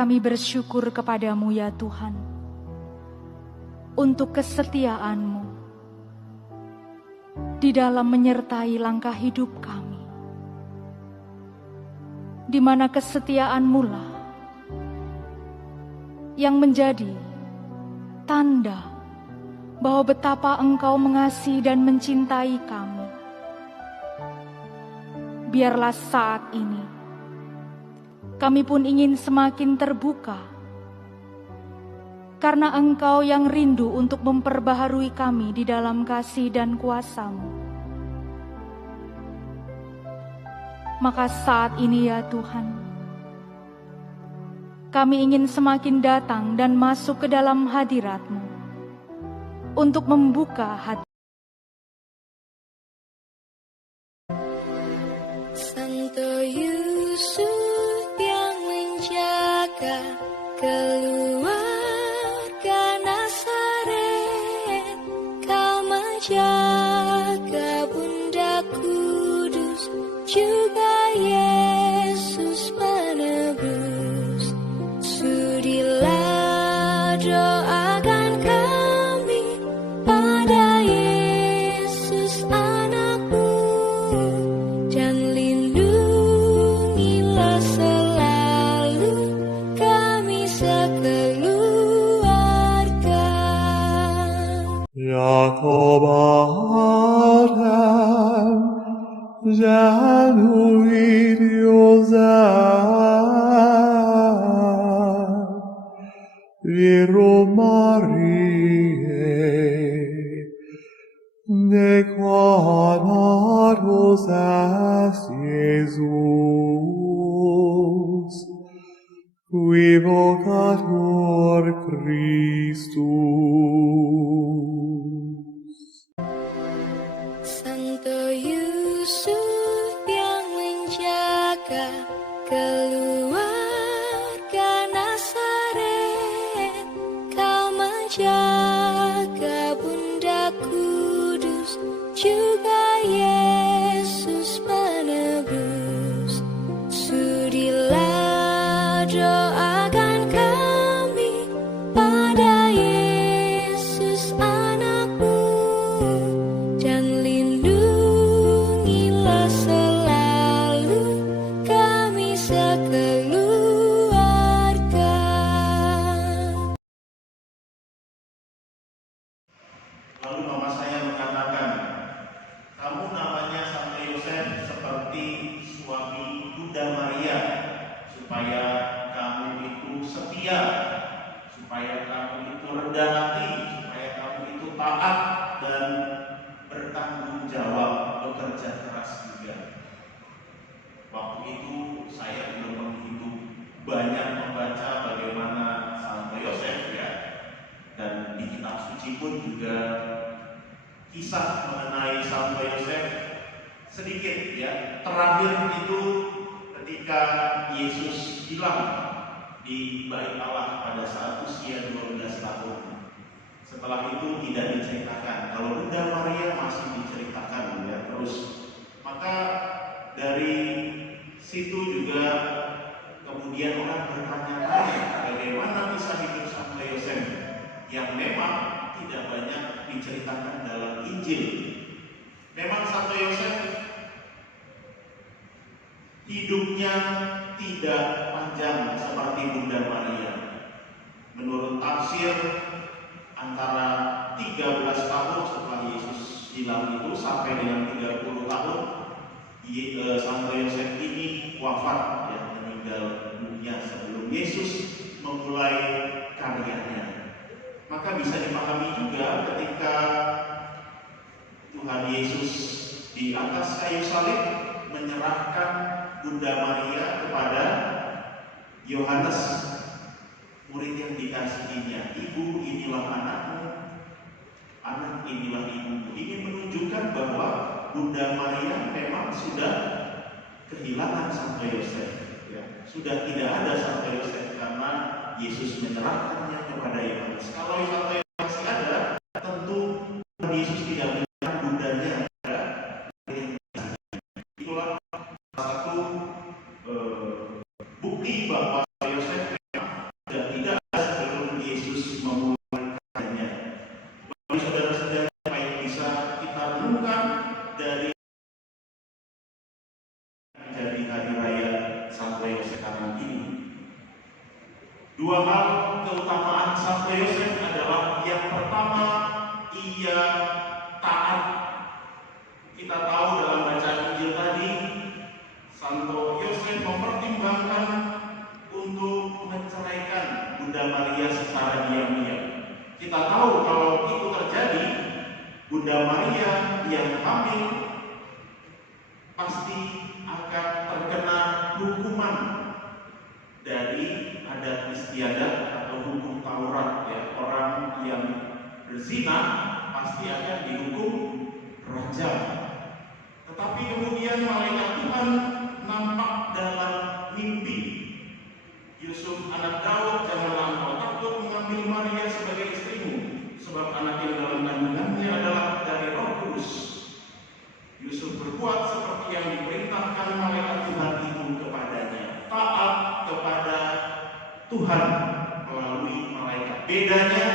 Kami bersyukur kepadamu ya Tuhan, untuk kesetiaan-Mu di dalam menyertai langkah hidup kami, di mana kesetiaan-Mu lah yang menjadi tanda bahwa betapa Engkau mengasihi dan mencintai kami. Biarlah saat ini kami pun ingin semakin terbuka, karena Engkau yang rindu untuk memperbaharui kami di dalam kasih dan kuasa-Mu. Maka saat ini ya Tuhan, kami ingin semakin datang dan masuk ke dalam hadirat-Mu untuk membuka hati. Santo Yusuf yang menjaga keluarga Nazaret, Kau menjaga Bunda Kudus, juga Yesus penebus. Sudilah doakan kami pada Yesus anakmu, dan lindungilah selalu kami sekeluarga. Jakob Adam Janui Diosat Viro Mariae Declarados as Jesus qui vocator Christus. Santo Yusuf yang menjaga keluarga Nazaret, Kau menjaga Bunda Kudus, juga Yesus penebus. Sudilah doakan kami pada Yesus anakmu, dan lindungilah selalu kami sekeluarga. Lalu mama saya mengatakan, kamu namanya Santo Yosef seperti suami Bunda Maria, supaya kamu itu setia, supaya kamu itu rendah hati, supaya kamu itu taat dan bertanggung jawab, bekerja keras juga. Waktu itu saya belum begitu banyak membaca bagaimana Santo Yosef ya, dan di kitab suci pun juga kisah mengenai Santo Yosef sedikit ya. Terakhir itu ketika Yesus hilang di Bait Allah pada saat usia 12 tahun. Setelah itu tidak diceritakan. Kalau Bunda Maria masih diceritakan ya terus. Maka dari situ juga kemudian orang bertanya-tanya bagaimana kisah hidup Santo Yosef yang memang tidak banyak diceritakan dalam Injil. Memang Santo Yosef hidupnya tidak panjang seperti Bunda Maria. Menurut tafsir, antara 13 tahun setelah Yesus hilang itu sampai dengan 30 tahun Santo Yosef ini wafat, ya, meninggal dunia sebelum Yesus memulai karyanya. Maka bisa dipahami juga ketika Tuhan Yesus di atas kayu salib menyerahkan Bunda Maria kepada Yohanes, murid yang dikasihinya. Ibu, inilah anakmu, anak inilah ibumu. Ingin menunjukkan bahwa Bunda Maria memang sudah kehilangan Santo Yosef, ya. Sudah tidak ada Santo Yosef karena Yesus menyerahkannya kepada Yohanes. Kalau Santo Yosef masih ada, tentu Yesus tidak menyerahkan bundanya kepada itulah salah satu bukti bahwa Yosef memang Dua hal keutamaan Santo Yosef adalah yang pertama, ia taat. Kita tahu dalam bacaan Injil tadi, Santo Yosef mempertimbangkan untuk menceraikan Bunda Maria secara diam-diam. Kita tahu kalau itu terjadi, Bunda Maria yang hamil pasti akan terkena hukuman dari adat istiadat atau hukum Taurat, ya. Orang yang berzina pasti akan dihukum rajam. Tetapi kemudian malaikat Tuhan nampak dalam mimpi. Yusuf anak Daud, janganlah engkau takut mengambil Maria sebagai istrimu, sebab anak yang dalam kandungannya adalah dari Roh Kudus. Yusuf berbuat seperti yang diperintahkan malaikat Tuhan itu kepadanya, taat kepada Tuhan melalui malaikat. Bedanya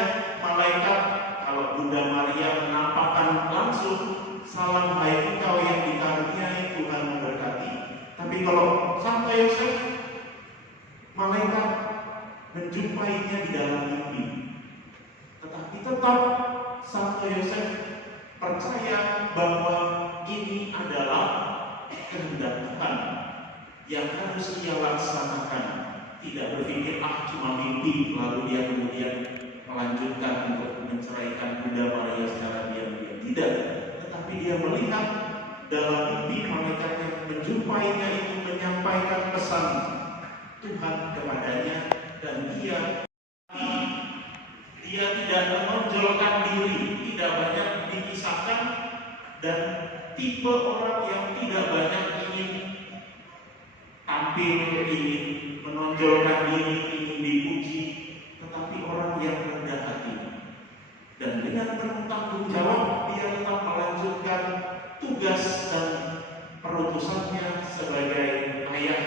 malaikat, kalau Bunda Maria menampakkan langsung, salam hai engkau yang dikaruniai Tuhan memberkati. Tapi kalau Santo Yosef, malaikat menjumpainya di dalam mimpi. Tetapi tetap Santo Yosef percaya bahwa ini adalah kehendak Tuhan yang harus ia laksanakan. Tidak berpikir cuma mimpi, lalu dia kemudian melanjutkan untuk menceraikan Bunda Maria secara diam-diam. Tidak, tetapi dia melihat dalam mimpi malaikat yang menjumpainya itu menyampaikan pesan Tuhan kepadanya, dan dia tidak menonjolkan diri, tidak banyak dikisahkan, dan tipe orang yang tidak banyak ingin tampil, ingin menonjolkan diri, ingin dipuji, tetapi orang yang rendah hati. Dan dengan penuh tanggung jawab, dia tetap melanjutkan tugas dan perutusannya sebagai ayah,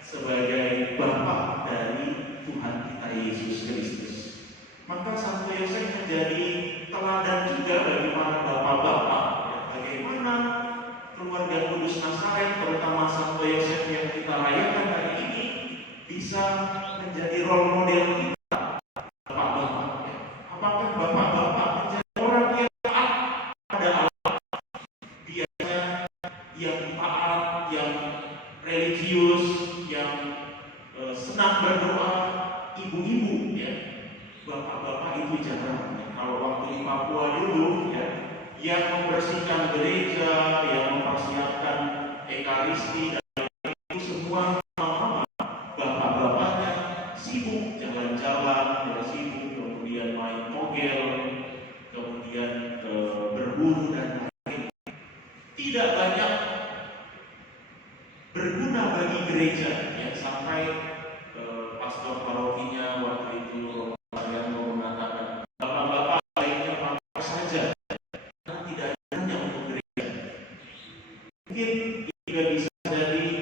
sebagai bapa dari Tuhan kita Yesus Kristus. Maka Santo Yosef menjadi teladan juga bagi para bapak-bapak, ya, bagaimana keluarga Kudus Nazaret, terutama Santo Yosef yang kita rayakan hari ini, bisa menjadi role model kita, bapak-bapak. Ya. Apakah bapak-bapak menjadi orang yang taat pada Allah? Biasanya yang taat, yang religius, yang senang berdoa, ibu-ibu, ya. Bapak-bapak itu jarang. Ya. Kalau waktu di Papua dulu, ya, yang membersihkan gereja, yang mempersiapkan ekaristi, dan itu semua mama, bapak-bapaknya sibuk jalan-jalan, ya, sibuk kemudian main mogel, kemudian berburu dan lain-lain. Tidak banyak berguna bagi gereja, ya, sampai pastor parokinya waktu itu yang mengatakan bapak-bapak lainnya apa saja, karena tidak ada hanya untuk gereja. Mungkin juga bisa jadi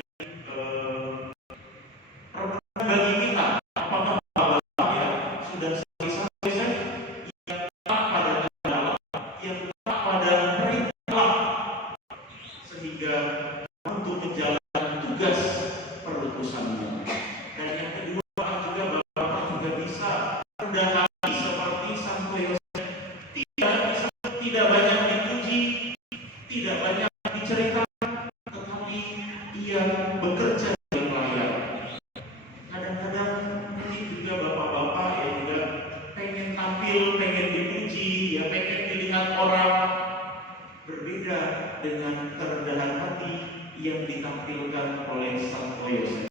pertanyaan bagi kita, apakah bapak-bapak ya sudah seperti Santo Yosef yang taat pada Allah, yang taat pada perintah Allah, sehingga untuk menjalankan tugas perutusannya. Dan yang kedua juga bapak juga bisa rendah hati seperti Santo Yosef, tidak banyak dipuji, tidak banyak diceritakan, tetapi ia bekerja dengan layak. Kadang-kadang mungkin juga bapak-bapak yang juga pengen tampil, pengen dipuji, ya pengen dilihat orang, berbeda dengan kerendahan hati yang ditampilkan oleh Santo Yosef.